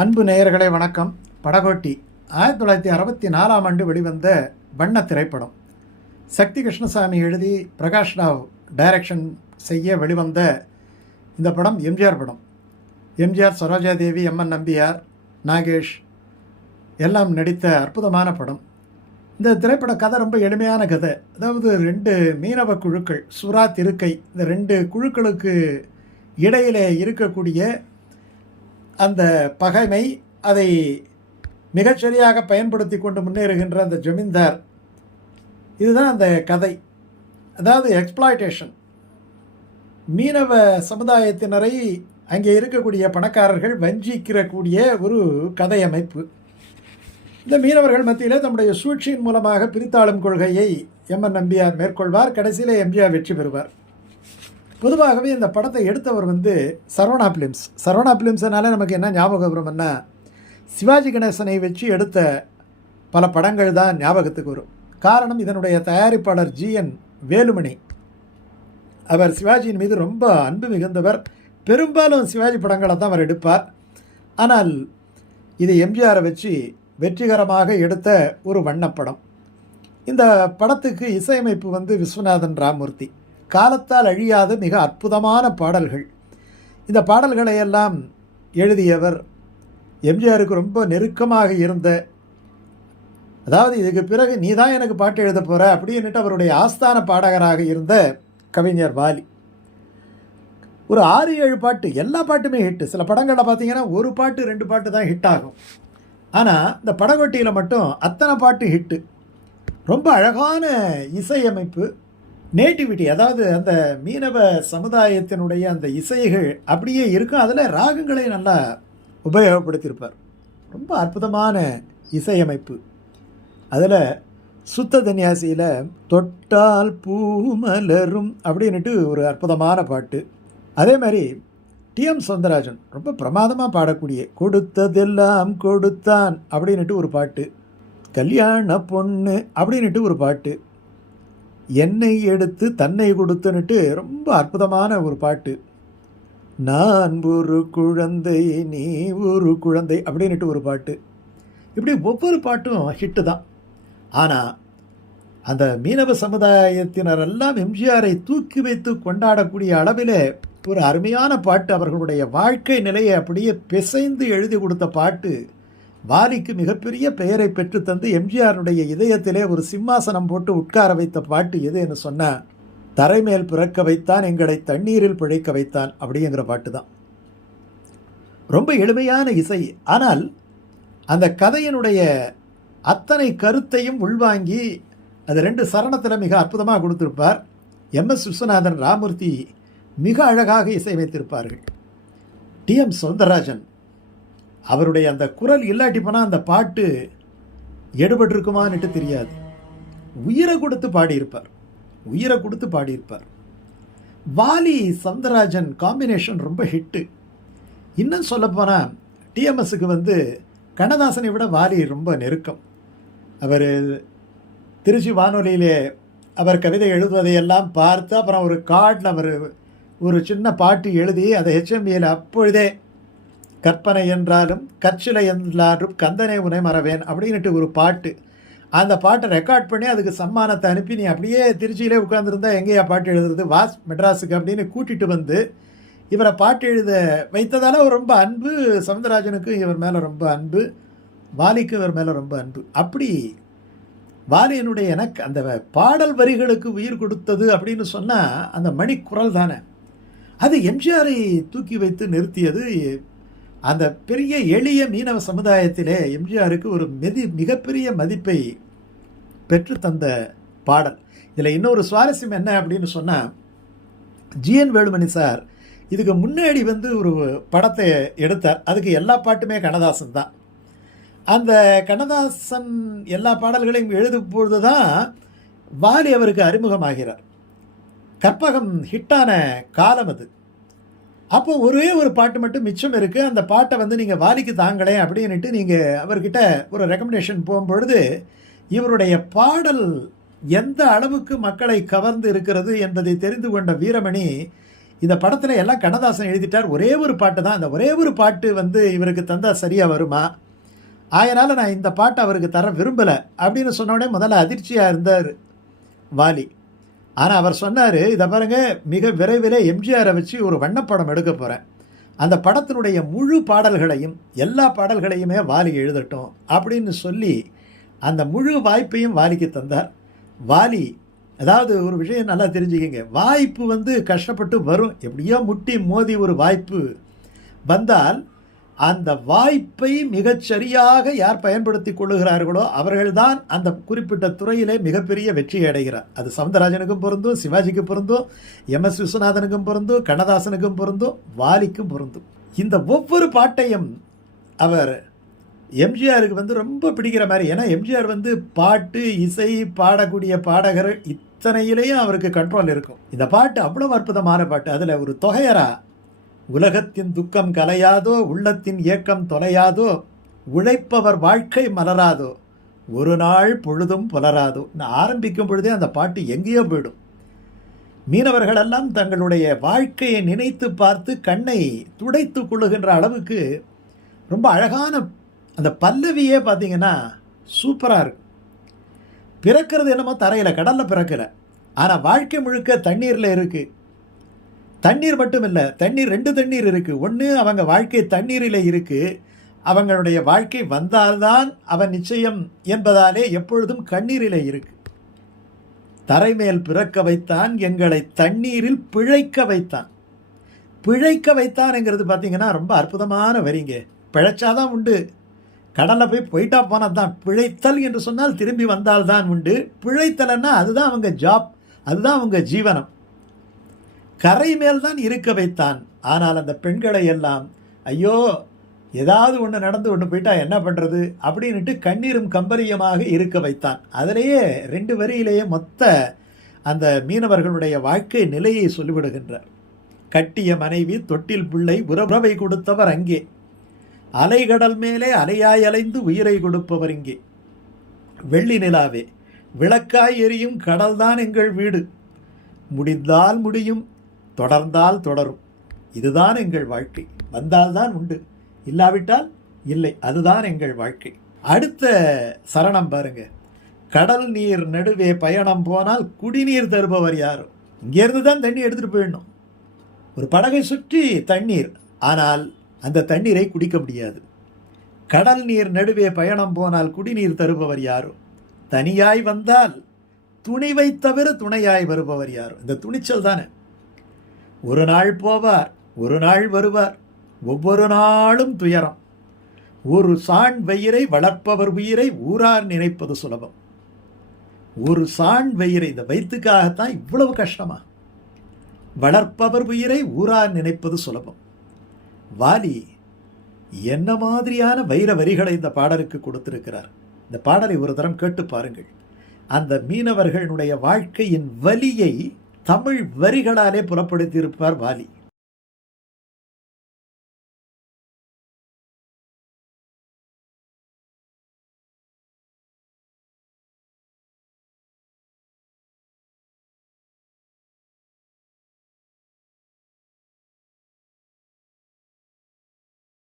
அன்பு நேயர்களே வணக்கம். படகோட்டி ஆயிரத்தி தொள்ளாயிரத்தி அறுபத்தி நாலாம் ஆண்டு வெளிவந்த வண்ண திரைப்படம். சக்தி கிருஷ்ணசாமி எழுதி பிரகாஷ் ராவ் டைரக்ஷன் செய்ய வெளிவந்த இந்த படம் எம்ஜிஆர் படம். எம்ஜிஆர் சரோஜாதேவி எம்என் நம்பியார் நாகேஷ் எல்லாம் நடித்த அற்புதமான படம். இந்த திரைப்பட கதை ரொம்ப எளிமையான கதை. அதாவது ரெண்டு மீனவ குழுக்கள் சுறா திருக்கை இந்த ரெண்டு குழுக்களுக்கு இடையிலே இருக்கக்கூடிய அந்த பகைமை அதை மிகச்சரியாக பயன்படுத்தி கொண்டு முன்னேறுகின்ற அந்த ஜமீன்தார். இதுதான் அந்த கதை. அதாவது எக்ஸ்பிளாய்டேஷன் மீனவ சமுதாயத்தினரை அங்கே இருக்கக்கூடிய பணக்காரர்கள் வஞ்சிக்கிறக்கூடிய ஒரு கதை அமைப்பு இந்த மீனவர்கள் மத்தியிலே தம்முடைய சூழ்ச்சியின் மூலமாக பிரித்தாளும் கொள்கையை எம்என் நம்பியார் மேற்கொள்வார். கடைசியில் எம்ஜிஆர் வெற்றி பெறுவார். பொதுவாகவே இந்த படத்தை எடுத்தவர் வந்து சரவணா ஃபிலிம்ஸ் சரவணா ஃபிலிம்ஸ்னால நமக்கு என்ன ஞாபகம் வரும்னா சிவாஜி கணேசனை வச்சு எடுத்த பல படங்கள் தான் ஞாபகத்துக்கு வரும். காரணம் இதனுடைய தயாரிப்பாளர் ஜிஎன் வேலுமணி. அவர் சிவாஜியின் மீது ரொம்ப அன்பு மிகுந்தவர். பெரும்பாலும் சிவாஜி படங்களை தான் அவர் எடுப்பார். ஆனால் இது எம்ஜிஆரை வச்சு வெற்றிகரமாக எடுத்த ஒரு வண்ணப்படம். இந்த படத்துக்கு இசையமைப்பு வந்து விஸ்வநாதன் ராமூர்த்தி. காலத்தால் அழியாத மிக அற்புதமான பாடல்கள். இந்த பாடல்களை எல்லாம் எழுதியவர் எம்ஜிஆருக்கு ரொம்ப நெருக்கமாக இருந்த அதாவது இதுக்கு பிறகு நீ தான் எனக்கு பாட்டு எழுத போகிற அப்படின்னுட்டு அவருடைய ஆஸ்தான பாடகராக இருந்த கவிஞர் வாலி. ஒரு ஆறு ஏழு பாட்டு எல்லா பாட்டுமே ஹிட்டு சில படங்களில் பார்த்தீங்கன்னா ஒரு பாட்டு ரெண்டு பாட்டு தான் ஹிட் ஆகும். ஆனால் இந்த படகொட்டியில் மட்டும் அத்தனை பாட்டு ஹிட்டு ரொம்ப அழகான இசையமைப்பு நேட்டிவிட்டி அதாவது அந்த மீனவ சமுதாயத்தினுடைய அந்த இசைகள் அப்படியே இருக்கும். அதில் ராகங்களை நல்லா உபயோகப்படுத்தியிருப்பார். ரொம்ப அற்புதமான இசையமைப்பு. அதில் சுத்த தன்யாசியில் தொட்டால் பூமலரும் அப்படின்ட்டு ஒரு அற்புதமான பாட்டு. அதே மாதிரி டிஎம் சௌந்தரராஜன் ரொம்ப பிரமாதமாக பாடக்கூடிய கொடுத்ததெல்லாம் கொடுத்தான் அப்படின்னுட்டு ஒரு பாட்டு. கல்யாண பொண்ணு அப்படின்னுட்டு ஒரு பாட்டு. என்னை எடுத்து தன்னை கொடுத்துன்னுட்டு ரொம்ப அற்புதமான ஒரு பாட்டு. நான் ஒரு குழந்தை நீ ஒரு குழந்தை அப்படின்னுட்டு ஒரு பாட்டு. இப்படி ஒவ்வொரு பாட்டும் ஹிட்டு தான். ஆனால் அந்த மீனவ சமுதாயத்தினர் எல்லாம் எம்ஜிஆரை தூக்கி வைத்து கொண்டாடக்கூடிய அளவிலே ஒரு அருமையான பாட்டு அவர்களுடைய வாழ்க்கை நிலையை அப்படியே பிசைந்து எழுதி கொடுத்த பாட்டு. வாலிக்கு மிகப்பெரிய பெயரை பெற்றுத்தந்து எம்ஜிஆருடைய இதயத்திலே ஒரு சிம்மாசனம் போட்டு உட்கார வைத்த பாட்டு எதுன்னு சொன்னால் தரைமேல் பிறக்க வைத்தான் எங்களை தண்ணீரில் பிழைக்க வைத்தான் அப்படிங்கிற பாட்டு தான் ரொம்ப எளிமையான இசை. ஆனால் அந்த கதையினுடைய அத்தனை கருத்தையும் உள்வாங்கி அது ரெண்டு சரணத்தில் மிக அற்புதமாக கொடுத்துருப்பார் எம் எஸ் விஸ்வநாதன் ராமூர்த்தி. மிக அழகாக இசையமைத்திருப்பார்கள் டி எம் சௌந்தரராஜன் அவருடைய அந்த குரல் இல்லாட்டி போனால் அந்த பாட்டு எடுபட்டிருக்குமான்னுட்டு தெரியாது. உயிரை கொடுத்து பாடியிருப்பார். உயிரை கொடுத்து பாடியிருப்பார். வாலி சந்தராஜன் காம்பினேஷன் ரொம்ப ஹிட்டு இன்னும் சொல்லப்போனால் டிஎம்எஸுக்கு வந்து கண்ணதாசனை விட வாலி ரொம்ப நெருக்கம். அவர் திருச்சி வானொலியிலே அவர் கவிதை எழுதுவதையெல்லாம் பார்த்து அப்புறம் ஒரு கார்டில் அவர் ஒரு சின்ன பாட்டு எழுதி அதை ஹெச்எம்பியில் அப்பொழுதே கற்பனை என்றாலும் கற்சிலை என்றாலும் கந்தனை உனை மறவேன் அப்படின்னுட்டு ஒரு பாட்டு. அந்த பாட்டை ரெக்கார்ட் பண்ணி அதுக்கு சம்மானத்தை அனுப்பி நீ அப்படியே திருச்சியிலே உட்காந்துருந்தா எங்கேயா பாட்டு எழுதுறது? வாஸ் மெட்ராஸுக்கு அப்படின்னு கூட்டிகிட்டு வந்து இவரை பாட்டு எழுத வைத்ததால் அவர் ரொம்ப அன்பு. சவுந்தரராஜனுக்கும் இவர் மேலே ரொம்ப அன்பு. வாலிக்கு இவர் மேலே ரொம்ப அன்பு. அப்படி வாலியனுடைய எனக்கு அந்த பாடல் வரிகளுக்கு உயிர் கொடுத்தது அப்படின்னு சொன்னால் அந்த மணிக்குரல் தானே. அது எம்ஜிஆரை தூக்கி வைத்து நிறுத்தியது அந்த பெரிய எளிய மீனவ சமுதாயத்திலே எம்ஜிஆருக்கு ஒரு மெதி மிகப்பெரிய மதிப்பை பெற்று தந்த பாடல். இதில் இன்னொரு சுவாரஸ்யம் என்ன அப்படின்னு சொன்னால் ஜிஎன் வேலுமணி சார் இதுக்கு முன்னாடி வந்து ஒரு படத்தை எடுத்தார். அதுக்கு எல்லா பாட்டுமே கண்ணதாசன் தான். அந்த கண்ணதாசன் எல்லா பாடல்களையும் எழுதும் பொழுது தான் வாலி அவருக்கு அறிமுகமாகிறார். கற்பகம் ஹிட்டான காலம் அது. அப்போ ஒரே ஒரு பாட்டு மட்டும் மிச்சம் இருக்குது அந்த பாட்டை வந்து நீங்கள் வாலிக்கு தாங்களே அப்படின்னுட்டு நீங்கள் அவர்கிட்ட ஒரு ரெக்கமெண்டேஷன் போகும்பொழுது இவருடைய பாடல் எந்த அளவுக்கு மக்களை கவர்ந்து இருக்கிறது என்பதை தெரிந்து கொண்ட வீரமணி இந்த படத்தில் எல்லாம் கண்ணதாசன் எழுதிட்டார். ஒரே ஒரு பாட்டு தான். அந்த ஒரே ஒரு பாட்டு வந்து இவருக்கு தந்தால் சரியாக வருமா? ஆயனால நான் இந்த பாட்டை அவருக்கு தர விரும்பலை. அப்படின்னு சொன்னோடனே முதல்ல அதிர்ச்சியாக இருந்தார் வாலி. ஆனால் அவர் சொன்னார் இதை பாருங்க மிக விரைவில் எம்ஜிஆரை வச்சு ஒரு வண்ணப்படம் எடுக்க போகிறேன் அந்த படத்தினுடைய முழு பாடல்களையும் எல்லா பாடல்களையுமே வாலி எழுதட்டும் அப்படின்னு சொல்லி அந்த முழு வாய்ப்பையும் வாலிக்கு தந்தார். வாலி அதாவது ஒரு விஷயம் நல்லா தெரிஞ்சுக்கங்க. வாய்ப்பு வந்து கஷ்டப்பட்டு வரும். எப்படியோ முட்டி மோதி ஒரு வாய்ப்பு வந்தால் அந்த வாய்ப்பை மிகச்சரியாக யார் பயன்படுத்தி கொள்ளுகிறார்களோ அவர்கள்தான் அந்த குறிப்பிட்ட துறையிலே மிகப்பெரிய வெற்றி அடைகிறார். அது சவுந்தரராஜனுக்கும் பொருந்தும் சிவாஜிக்கு பொருந்தும் எம் எஸ் விஸ்வநாதனுக்கும் பொருந்தும் கண்ணதாசனுக்கும் பொருந்தும் வாலிக்கும் பொருந்தும். இந்த ஒவ்வொரு பாட்டையும் அவர் எம்ஜிஆருக்கு வந்து ரொம்ப பிடிக்கிற மாதிரி ஏன்னா எம்ஜிஆர் வந்து பாட்டு இசை பாடக்கூடிய பாடகர் இத்தனையிலையும் அவருக்கு கண்ட்ரோல் இருக்கும். இந்த பாட்டு அவ்வளோ அற்புதமான பாட்டு. அதில் ஒரு தொகையரா உலகத்தின் துக்கம் கலையாதோ உள்ளத்தின் ஏக்கம் தொலையாதோ உழைப்பவர் வாழ்க்கை மலராதோ ஒரு நாள் பொழுதும் புலராதோ. நான் ஆரம்பிக்கும் பொழுதே அந்த பாட்டு எங்கேயோ போயிடும். மீனவர்களெல்லாம் தங்களுடைய வாழ்க்கையை நினைத்து பார்த்து கண்ணை துடைத்து கொள்ளுகின்ற அளவுக்கு ரொம்ப அழகான அந்த பல்லவியே பார்த்தீங்கன்னா சூப்பராக இருக்கும். பிறக்கிறது என்னமோ தரையில் கடலில் பிறக்கிற ஆனால் வாழ்க்கை முழுக்க தண்ணீரில் இருக்குது தண்ணீர் மட்டும் இல்லை தண்ணீர் ரெண்டு தண்ணீர் இருக்குது ஒன்று அவங்க வாழ்க்கை தண்ணீரில் இருக்குது அவங்களுடைய வாழ்க்கை வந்தால்தான் அவன் நிச்சயம் என்பதாலே எப்பொழுதும் கண்ணீரிலே இருக்கு. தரைமேல் பிறக்க வைத்தான் எங்களை தண்ணீரில் பிழைக்க வைத்தான். பிழைக்க வைத்தான்ங்கிறது பார்த்தீங்கன்னா ரொம்ப அற்புதமான வரிங்க. பிழைச்சாதான் உண்டு. கடலில் போய் போயிட்டா போனால் தான் பிழைத்தல் என்று சொன்னால் திரும்பி வந்தால்தான் உண்டு. பிழைத்தலைன்னா அதுதான் அவங்க ஜாப் அதுதான் அவங்க ஜீவனம். கரை மேல் தான் இருக்க வைத்தான். ஆனால் அந்த பெண்களை எல்லாம் ஐயோ ஏதாவது ஒன்று நடந்து ஒன்று போயிட்டா என்ன பண்ணுறது அப்படின்ட்டு கண்ணீரும் கம்பரியமாக இருக்க வைத்தான். அதிலேயே ரெண்டு வரியிலேயே மொத்த அந்த மீனவர்களுடைய வாழ்க்கை நிலையை சொல்லிவிடுகின்றார். கட்டிய மனைவி தொட்டில் பிள்ளை உறவை கொடுத்தவர் அங்கே. அலைகடல் மேலே அலையாய் அலைந்து உயிரை கொடுப்பவர் இங்கே. வெள்ளி நிலாவே விளக்காய் எரியும் கடல்தான் எங்கள் வீடு. முடிந்தால் முடியும் தொடர்ந்தால் தொடரும். இதுதான் எங்கள் வாழ்க்கை. வந்தால்தான் உண்டு. இல்லாவிட்டால் இல்லை. அதுதான் எங்கள் வாழ்க்கை. அடுத்த சரணம் பாருங்க. கடல் நீர் நடுவே பயணம் போனால் குடிநீர் தருபவர் யார்? இங்கேருந்து தான் தண்ணி எடுத்துகிட்டு போயிடணும். ஒரு படகை சுற்றி தண்ணீர். ஆனால் அந்த தண்ணீரை குடிக்க முடியாது. கடல் நீர் நடுவே பயணம் போனால் குடிநீர் தருபவர் யாரோ? தனியாய் வந்தால் துணிவை தவிர துணையாய் வருபவர் யாரோ? இந்த துணிச்சல் தானே. ஒரு நாள் போவார் ஒரு நாள் வருவார். ஒவ்வொரு நாளும் துயரம். ஒரு சாண் வயிறை வளர்ப்பவர் உயிரை ஊரார் நினைப்பது சுலபம். ஒரு சாண் வயிறை இந்த வயிற்றுக்காகத்தான் இவ்வளவு கஷ்டமா? வளர்ப்பவர் உயிரை ஊரார் நினைப்பது சுலபம். வாலி என்ன மாதிரியான வைர வரிகளை இந்த பாடலுக்கு கொடுத்திருக்கிறார்? இந்த பாடலை ஒரு தரம் கேட்டு பாருங்கள். அந்த மீனவர்களுடைய வாழ்க்கையின் வலியை தமிழ் வரிகளாலே புறப்படுத்தியிருப்பார் வாலி.